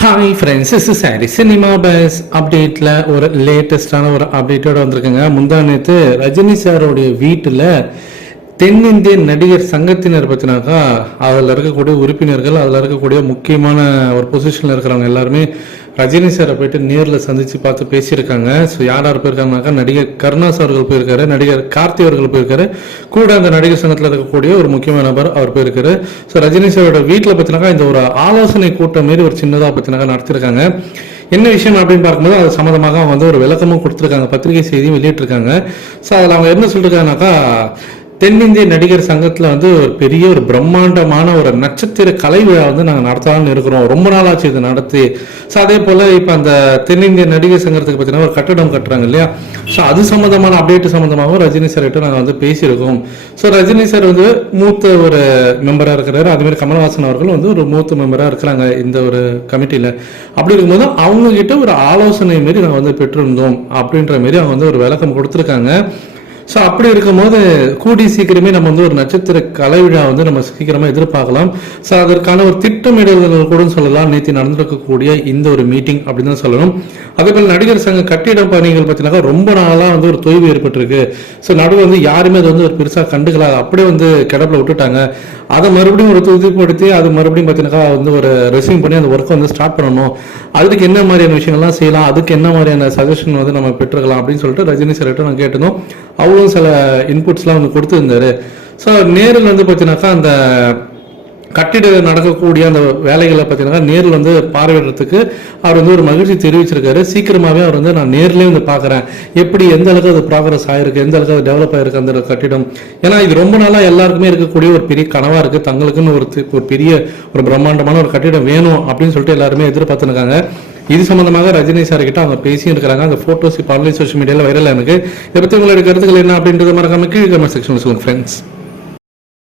Hi friends, is sorry cinema bus அப்டேட்டில் ஒரு லேட்டஸ்டான ஒரு அப்டேட்டோடு வந்திருக்குங்க. முந்தா நேற்று ரஜினி சாரோடைய வீட்டில் தென்னிந்திய நடிகர் சங்கத்தினர் பற்றினாக்கா அதில் இருக்கக்கூடிய உறுப்பினர்கள், அதில் இருக்கக்கூடிய முக்கியமான ஒரு பொசிஷனில் இருக்கிறவங்க எல்லாருமே ரஜினி சாரை போயிட்டு நேரில் சந்தித்து பார்த்து பேசியிருக்காங்க. ஸோ யார் யார் போயிருக்காங்கனாக்கா நடிகர் கருணாஸ் அவர்கள் போயிருக்காரு, நடிகர் கார்த்தி அவர்கள் போயிருக்காரு, கூட அந்த நடிகர் சங்கத்தில் இருக்கக்கூடிய ஒரு முக்கியமான நபர் அவர் போயிருக்காரு. ஸோ ரஜினி சாரோட வீட்டில் பார்த்தினாக்கா இந்த ஒரு ஆலோசனை கூட்டம் மாரி ஒரு சின்னதாக பார்த்தினாக்கா நடத்திருக்காங்க. என்ன விஷயம் அப்படின்னு பார்க்கும்போது அது சம்மந்தமாக அவங்க வந்து ஒரு விளக்கமும் கொடுத்துருக்காங்க, பத்திரிகை செய்தியும் வெளியிட்டிருக்காங்க. ஸோ அதில் அவங்க என்ன சொல்லியிருக்காங்கனாக்கா, தென்னிந்திய நடிகர் சங்கத்தில் வந்து ஒரு பெரிய ஒரு பிரம்மாண்டமான ஒரு நட்சத்திர கலை விழா வந்து நாங்கள் நடத்தலாம்னு இருக்கிறோம். ரொம்ப நாளாச்சு இது நடத்தி. ஸோ அதே போல் இப்போ அந்த தென்னிந்திய நடிகர் சங்கத்துக்கு பார்த்தீங்கன்னா ஒரு கட்டடம் கட்டுறாங்க இல்லையா, ஸோ அது சம்மந்தமான அப்டேட் சம்மந்தமாகவும் ரஜினி சார்கிட்ட நாங்கள் வந்து பேசியிருக்கோம். ஸோ ரஜினி சார் வந்து மூத்த ஒரு மெம்பராக இருக்கிறாரு, அதுமாதிரி கமல்ஹாசன் அவர்கள் வந்து ஒரு மூத்த மெம்பராக இருக்கிறாங்க இந்த ஒரு கமிட்டியில். அப்படி இருக்கும்போது அவங்ககிட்ட ஒரு ஆலோசனை மாரி நாங்கள் வந்து பெற்றிருந்தோம் அப்படின்ற மாரி அவங்க வந்து ஒரு விளக்கம் கொடுத்துருக்காங்க. ஸோ அப்படி இருக்கும்போது கூடி சீக்கிரமே நம்ம வந்து ஒரு நட்சத்திர கலை விழா வந்து நம்ம சீக்கிரமாக எதிர்பார்க்கலாம். ஸோ அதற்கான ஒரு திட்டமிடல்கள் கூட சொல்லலாம். நேற்று நடந்திருக்கக்கூடிய இந்த ஒரு மீட்டிங் அப்படின்னு தான் சொல்லணும். அதே போல் நடிகர் சங்க கட்டிட பணிகள் பார்த்தீங்கன்னா ரொம்ப நாளாக வந்து ஒரு தொய்வு ஏற்பட்டிருக்கு. ஸோ நடுவில் வந்து யாருமே அதை வந்து ஒரு பெருசாக கண்டுக்கல, அப்படியே வந்து கிடப்பில் விட்டுட்டாங்க. அதை மறுபடியும் ஒரு துதிப்படுத்தி அது மறுபடியும் பார்த்தீங்கன்னா வந்து ஒரு ரெசியூம் பண்ணி அந்த ஒர்க்கை வந்து ஸ்டார்ட் பண்ணணும். அதுக்கு என்ன மாதிரியான விஷயங்கள்லாம் செய்யலாம், அதுக்கு என்ன மாதிரியான சஜஷன் வந்து நம்ம பெற்றுக்கலாம் அப்படின்னு சொல்லிட்டு ரஜினி சார்கிட்ட நான் கேட்டிருந்தோம். அவங்களும் சில இன்புட்ஸ்லாம் வந்து கொடுத்துருந்தாரு. ஸோ நேரில் வந்து பார்த்தீங்கன்னாக்கா அந்த கட்டிட நடக்கக்கூடிய அந்த வேலைகளை பார்த்தீங்கன்னா நேரில் வந்து பார்வையிடுறதுக்கு அவர் வந்து ஒரு மகிழ்ச்சி தெரிவிச்சிருக்காரு. சீக்கிரமாகவே அவர் வந்து நான் நேர்லேயே வந்து பார்க்குறேன் எப்படி எந்த அளவுக்கு அது ப்ராக்ரஸ் ஆகிருக்கு, எந்த அளவுக்கு அது டெவலப் ஆகிருக்கு அந்த கட்டிடம். ஏன்னா இது ரொம்ப நாளாக எல்லாருக்குமே இருக்கக்கூடிய ஒரு பெரிய கனவாக இருக்குது, தங்களுக்குன்னு ஒரு பெரிய ஒரு பிரம்மாண்டமான ஒரு கட்டிடம் வேணும் அப்படின்னு சொல்லிட்டு எல்லாருமே எதிர்பார்த்துருக்காங்க. இது சம்பந்தமாக ரஜினி சார் கிட்ட அவங்க பேசியும் இருக்கிறாங்க. அந்த போட்டோஸ் இப்போ ஆன்லைன் சோஷியல் மீடியாவில் வைரலாக இருக்குது. இதை பற்றி உங்களுடைய கருத்துக்கள் என்ன அப்படின்றத மறக்காம கீழே கமெண்ட் செக்ஷனில் சொல்லுங்கள் ஃப்ரெண்ட்ஸ்.